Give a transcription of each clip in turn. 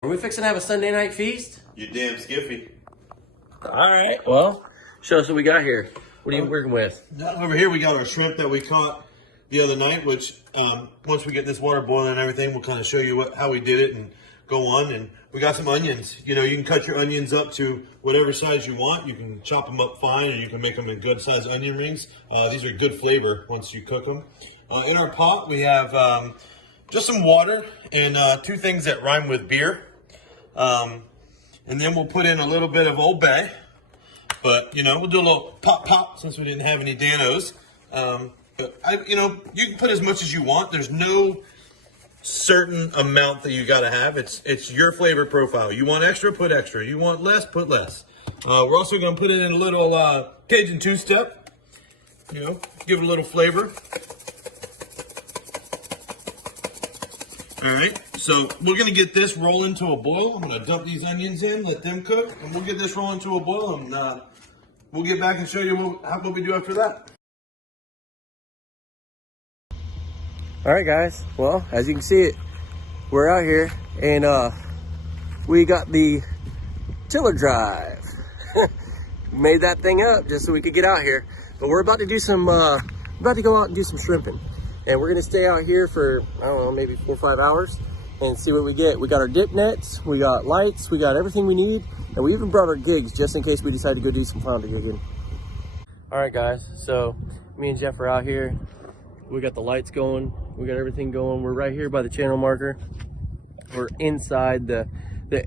Are we fixing to have a Sunday night feast? You damn skiffy. All right, well, show us what we got here. What are you working with? Over here we got our shrimp that we caught the other night, which once we get this water boiling and everything, we'll kind of show you how we did it and go on. And we got some onions. You know, you can cut your onions up to whatever size you want. You can chop them up fine, or you can make them in good size onion rings. These are good flavor once you cook them. In our pot, we have just some water and two things that rhyme with beer. And then we'll put in a little bit of Old Bay. But, you know, we'll do a little pop since we didn't have any Danos. You know, you can put as much as you want. There's no certain amount that you got to have. It's your flavor profile. You want extra, put extra. You want less, put less. We're also going to put it in a little Cajun two-step. You know, give it a little flavor. All right, so we're going to get this rolling to a boil. I'm going to dump these onions in, let them cook, and we'll get this rolling to a boil, and we'll get back and show you what we do after that. All right, guys. Well, as you can see, we're out here, and we got the tiller drive. Made that thing up just so we could get out here. But we're about to do some, about to go out and do some shrimping. And we're gonna stay out here for, I don't know, maybe 4 or 5 hours and see what we get. We got our dip nets, we got lights, we got everything we need. And we even brought our gigs just in case we decide to go do some flounder gigging. All right, guys, so me and Jeff are out here. We got the lights going, we got everything going. We're right here by the channel marker. We're inside the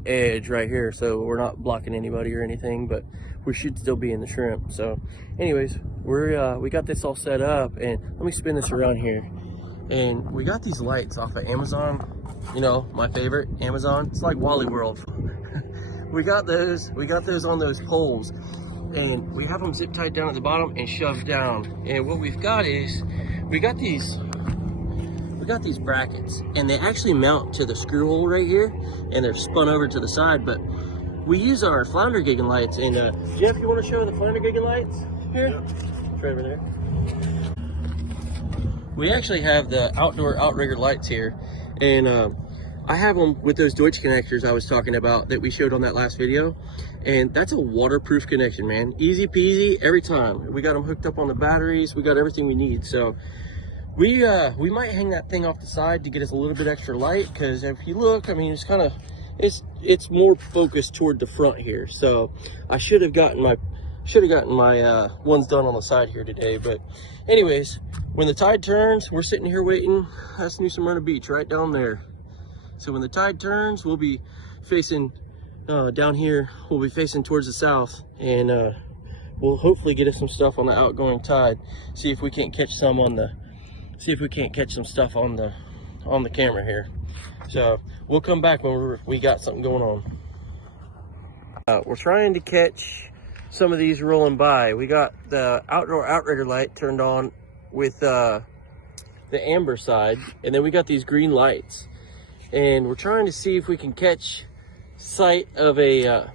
edge right here, so we're not blocking anybody or anything, but we should still be in the shrimp. So anyways, we got this all set up, and let me spin this around here. And we got these lights off of Amazon, you know, my favorite, Amazon. It's like Wally World. we got those on those poles, and we have them zip tied down at the bottom and shoved down. And what we've got is we got these brackets, and they actually mount to the screw hole right here, and they're spun over to the side. But we use our flounder gigging lights. And Jeff, you want to show the flounder gigging lights here? Yeah. It's right over there. We actually have the outdoor outrigger lights here, and I have them with those Deutsch connectors I was talking about that we showed on that last video. And that's a waterproof connection, man. Easy peasy every time. We got them hooked up on the batteries. We got everything we need. So we might hang that thing off the side to get us a little bit extra light, because if you look, I mean, it's kind of, it's more focused toward the front here. So I should have gotten my ones done on the side here today. But anyways, when the tide turns, we're sitting here waiting. That's New Smyrna Beach right down there. So when the tide turns, we'll be facing down here. We'll be facing towards the south, and we'll hopefully get us some stuff on the outgoing tide. See if we can't catch some stuff on the camera here. So we'll come back when we got something going on. We're trying to catch some of these rolling by. We got the outdoor outrigger light turned on with the amber side, and then we got these green lights, and we're trying to see if we can catch sight of a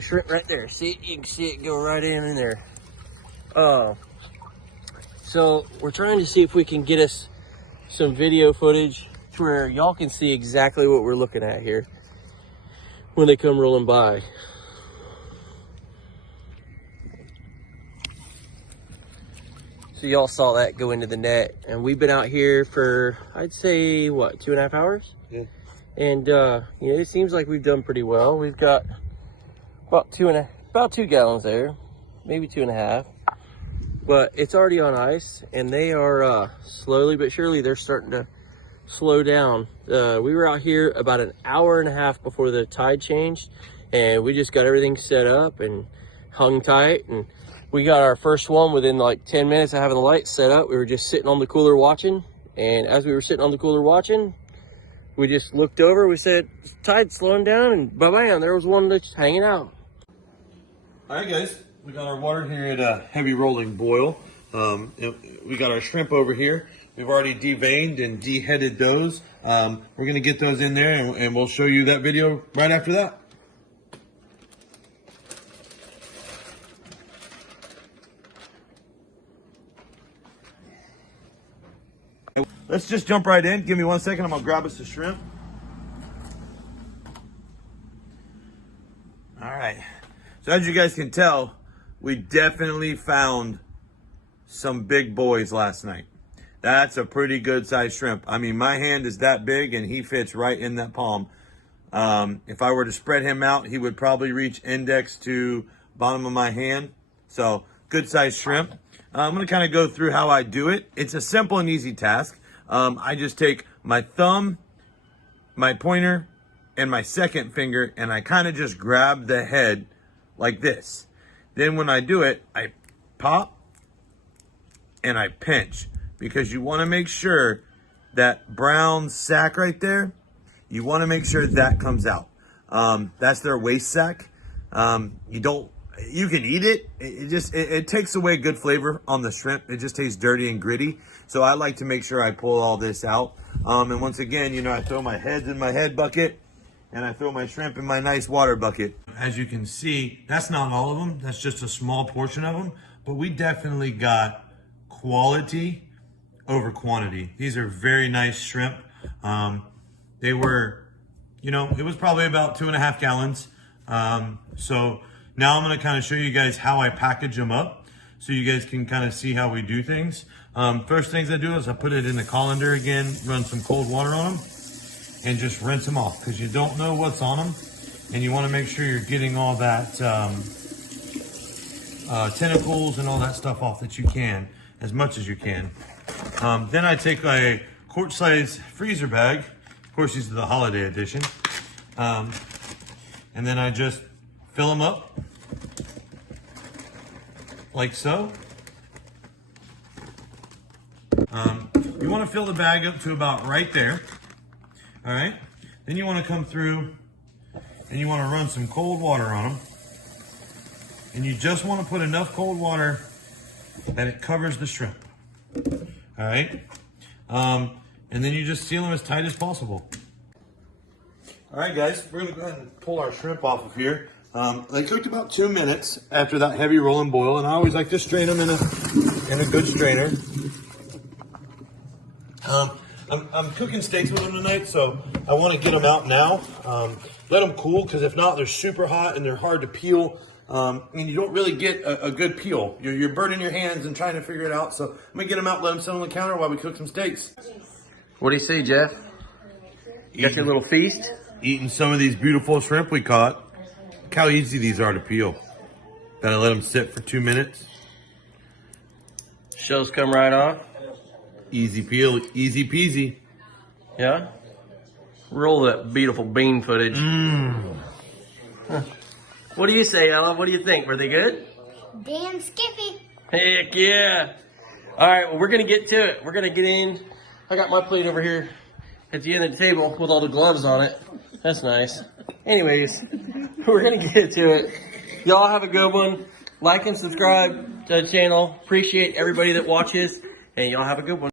shrimp right there. See, you can see it go right in there. So we're trying to see if we can get us some video footage to where y'all can see exactly what we're looking at here when they come rolling by. So y'all saw that go into the net, and we've been out here for, I'd say, what, 2.5 hours? Yeah. And you know, it seems like we've done pretty well. We've got about 2 gallons there, maybe 2.5. But it's already on ice, and they are slowly but surely, they're starting to slow down. We were out here about 1.5 hours before the tide changed, and we just got everything set up and hung tight, and we got our first one within like 10 minutes of having the lights set up. We were just sitting on the cooler watching, and as we were sitting on the cooler watching, we just looked over, we said, tide's slowing down, and bam, there was one that's hanging out. All right, guys, we got our water here at a heavy rolling boil. We got our shrimp over here. We've already deveined and deheaded those. We're gonna get those in there, and we'll show you that video right after that. Let's just jump right in. Give me 1 second. I'm gonna grab us a shrimp. All right. So as you guys can tell, we definitely found some big boys last night. That's a pretty good sized shrimp. I mean, my hand is that big and he fits right in that palm. If I were to spread him out, he would probably reach index to bottom of my hand. So good sized shrimp. I'm going to kind of go through how I do it. It's a simple and easy task. I just take my thumb, my pointer, and my second finger, and I kind of just grab the head like this. Then when I do it, I pop and I pinch, because you want to make sure that brown sack right there, you want to make sure that comes out. That's their waste sack. You can eat it. It takes away good flavor on the shrimp. It just tastes dirty and gritty. So I like to make sure I pull all this out. And once again, you know, I throw my heads in my head bucket and I throw my shrimp in my nice water bucket. As you can see, that's not all of them. That's just a small portion of them. But we definitely got quality over quantity. These are very nice shrimp. They were, you know, it was probably about 2.5 gallons. So now I'm going to kind of show you guys how I package them up so you guys can kind of see how we do things. First things I do is I put it in the colander again, run some cold water on them, and just rinse them off, because you don't know what's on them, and you want to make sure you're getting all that tentacles and all that stuff off that you can, as much as you can. Then I take a quart-size freezer bag. Of course, these are the holiday edition. And then I just fill them up like so. You want to fill the bag up to about right there. All right. Then you want to come through and you want to run some cold water on them. And you just want to put enough cold water that it covers the shrimp. All right. And then you just seal them as tight as possible. All right, guys, we're gonna go ahead and pull our shrimp off of here. They cooked about 2 minutes after that heavy roll and boil, and I always like to strain them in a good strainer. I'm cooking steaks with them tonight, so I want to get them out now. Let them cool, because if not, they're super hot and they're hard to peel. And you don't really get a good peel. You're burning your hands and trying to figure it out. So I'm gonna get them out, let them sit on the counter while we cook some steaks. What do you say, Jeff? You got your little feast? Eating some of these beautiful shrimp we caught. Look how easy these are to peel. Gotta let them sit for 2 minutes. Shells come right off. Easy peel, easy peasy. Yeah? Roll that beautiful bean footage. Huh. What do you say, Ella? What do you think? Were they good? Damn skippy. Heck yeah. All right, well, we're going to get to it. We're going to get in. I got my plate over here at the end of the table with all the gloves on it. That's nice. Anyways, we're going to get to it. Y'all have a good one. Like and subscribe to the channel. Appreciate everybody that watches. And y'all have a good one.